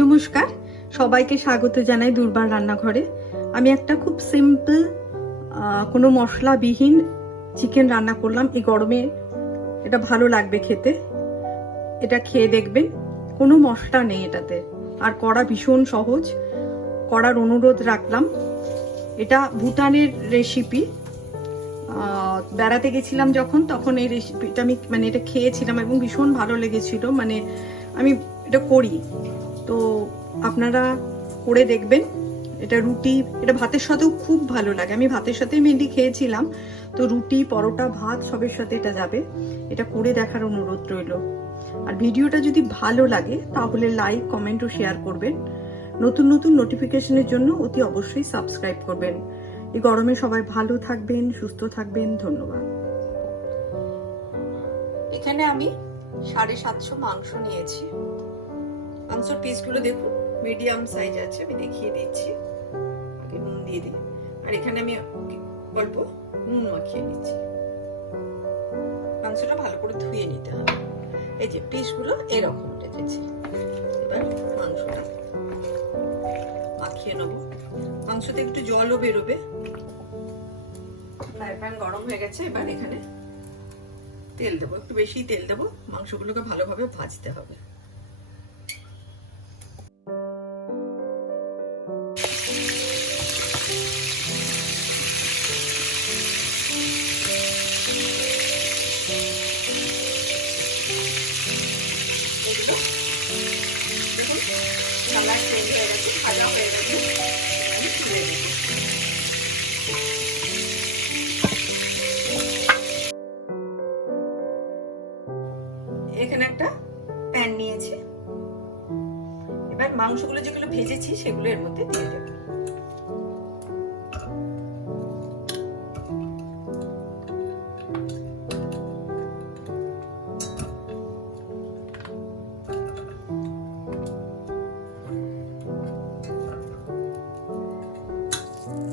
নমস্কার, সবাইকে স্বাগত জানাই দুর্বার রান্নাঘরে। আমি একটা খুব সিম্পল কোনো মশলাবিহীন চিকেন রান্না করলাম। এই গরমে এটা ভালো লাগবে খেতে। এটা খেয়ে দেখবেন, কোনো মশলা নেই এটাতে, আর করা ভীষণ সহজ। করার অনুরোধ রাখলাম। এটা ভুটানের রেসিপি। বেড়াতে গেছিলাম যখন, তখন এই রেসিপিটা আমি এটা খেয়েছিলাম এবং ভীষণ ভালো লেগেছিল। আমি এটা করি, তো আপনারা করে দেখবেন। এটা রুটি, এটা ভাতের সাথেও খুব ভালো লাগে। আমি ভাতের সাথেই মেনলি খেয়েছিলাম, তো রুটি, পরোটা, ভাত সবের সাথে এটা যাবে। এটা করে দেখার অনুরোধ রইল। আর ভিডিওটা যদি ভালো লাগে তাহলে লাইক, কমেন্ট ও শেয়ার করবেন। নতুন নতুন নোটিফিকেশনের জন্য অতি অবশ্যই সাবস্ক্রাইব করবেন। এই গরমে সবাই ভালো থাকবেন, সুস্থ থাকবেন। ধন্যবাদ। এখানে আমি 750 মাংস নিয়েছি। মাংসের পিসগুলো দেখুন, মিডিয়াম সাইজ আছে। আমি দেখিয়ে দিচ্ছি। আগে নুন দিয়ে দিই, আর এখানে আমি অল্প নুন মাখিয়ে নিচ্ছি। মাংসটা ভালো করে ধুয়ে নিতে হবে। এই যে পিসগুলো এরকম রেখেছি। এবার মাংসটা মাখিয়ে নেব। মাংসতে একটু জলও বেরোবে। ফ্রাই প্যান গরম হয়ে গেছে। এবার এখানে তেল দেবো, একটু বেশি তেল দেবো। মাংসগুলোকে ভালোভাবে ভাজতে হবে। এখানে একটা প্যান নিয়েছি। এবার মাংসগুলো যেগুলো ভেজেছি সেগুলো এর মধ্যে দিয়ে দেব।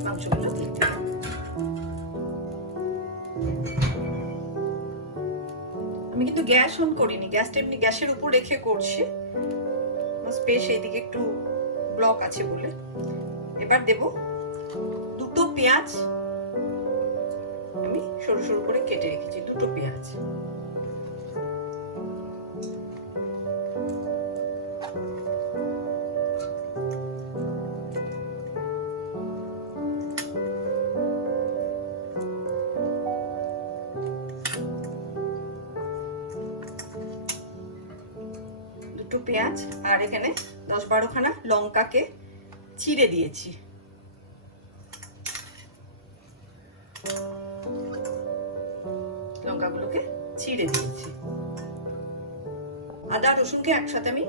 মাংসগুলো দিয়ে দেব। আমি কিন্তু গ্যাস অন করিনি, গ্যাসটা এমনি গ্যাসের উপর রেখে করছি। স্পেস এইদিকে একটু ব্লক আছে বলে। এবার দেব দুটো পেঁয়াজ। আমি সরু সরু করে কেটে রেখেছি দুটো পেঁয়াজ। পেঁয়াজ, আর এখানে 10-12 খানা লঙ্কাকে চিড়ে দিয়েছি। লঙ্কাগুলোকে চিড়ে দিয়েছি। আদা রসুনকে একসাথে আমি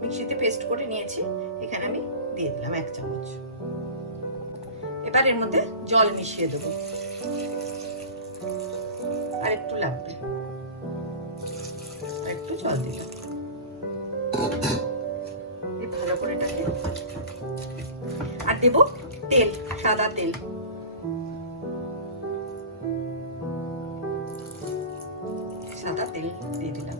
মিক্সিতে পেস্ট করে নিয়েছি। এখানে আমি দিয়ে দিলাম 1 চামচ। এবার এর মধ্যে জল মিশিয়ে দেবো, আর একটু লাগবে, একটু জল দিলাম। ভালো করে এটাকে, আর দেব তেল, সাদা তেল। সাদা তেল দিয়ে দিলাম।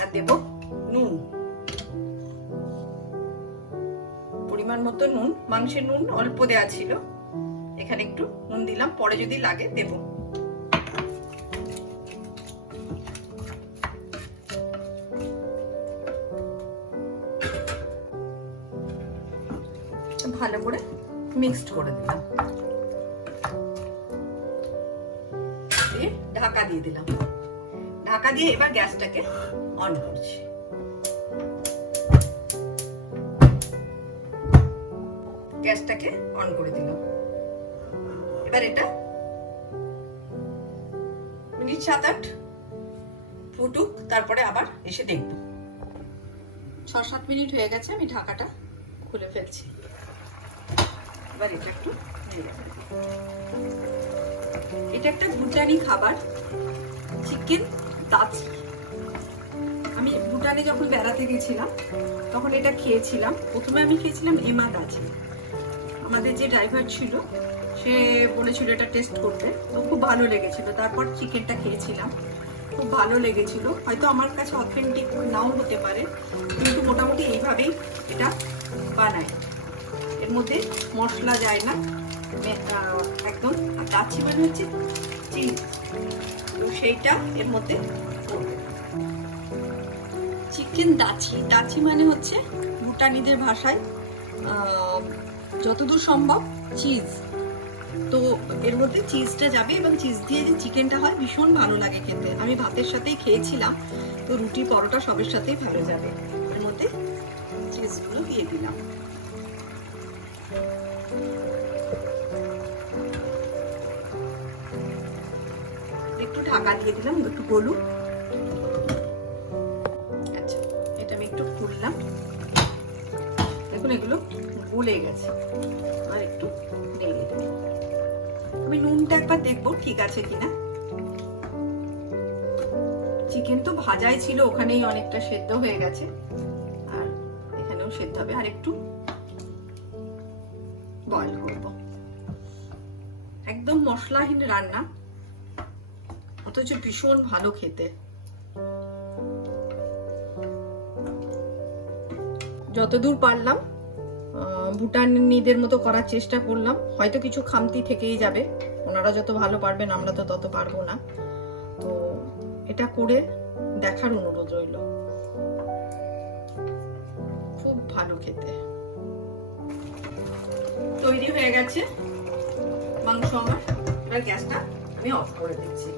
আর দেব নুন, পরিমাণ মতো নুন। মাংসের নুন অল্প দেওয়া ছিল, এখানে একটু নুন দিলাম, পরে যদি লাগে দেব। ভালো করে মিক্সড করে দিলাম, দিয়ে ঢাকা দিয়ে দিলাম। ঢাকা দিয়ে এবার গ্যাসটাকে অন করছি। গ্যাসটাকে অন করে দিলাম। এবার এটা মিনিট 7-8 ফুটুক, তারপরে আবার এসে দেখব। 6-7 মিনিট হয়ে গেছে। আমি ঢাকাটা খুলে ফেলছি। এবার এটা একটু, এটা একটা ভুটানি খাবার, চিকেন দাচি। আমি ভুটানে যখন বেড়াতে গেছিলাম তখন এটা খেয়েছিলাম। প্রথমে আমি খেয়েছিলাম এমা দাচি। আমাদের যে ড্রাইভার ছিল সে বলেছিল এটা টেস্ট করতে, তো খুব ভালো লেগেছিল। তারপর চিকেনটা খেয়েছিলাম, খুব ভালো লেগেছিল। হয়তো আমার কাছে অথেন্টিক নাও হতে পারে, কিন্তু মোটামুটি এইভাবেই এটা বানাই। এর মধ্যে মশলা যায় না একদম। আর দাচ্ছি মানে হচ্ছে চিজ, তো সেইটা এর মধ্যে চিকেন দাচ্ছি। দাচ্ছি মানে হচ্ছে ভুটানিদের ভাষায় যতদূর সম্ভব চিজ। তো এর মধ্যে চিজটা যাবে এবং চিজ দিয়ে যে চিকেনটা হয় ভীষণ ভালো লাগে খেতে। আমি ভাতের সাথেই খেয়েছিলাম, তো রুটি পরোটা সবের সাথেই ভালো যাবে। এর মধ্যে চিজগুলো দিয়ে দিলাম। একটু ঢাকা দিয়ে দিলাম, একটু গলুক। আচ্ছা, এটা আমি একটু খুললাম। দেখুন এগুলো গলে গেছে। আর একটু নেড়ে দেব। আমি নুনটা একবার দেখবো ঠিক আছে কিনা। চিকেন তো ভাজাই ছিল, ওখানেই অনেকটা সেদ্ধ হয়ে গেছে, আর এখানেও সেদ্ধ হবে। আর একটু বয়েল করব। একদম মশলাহীন রান্না, অথচ ভীষণ ভালো খেতে। যতদূর পারলাম ভুটানিদের মতো করার চেষ্টা করলাম। হয়তো কিছু খামতি থেকেই যাবে, ওনারা যত ভালো পারবেন আমরা তো তত পারবো না। তো এটা করে দেখার অনুরোধ রইল। খুব ভালো খেতে। তৈরি হয়ে গেছে মাংস আমার। এবার গ্যাসটা আমি অফ করে দিচ্ছি।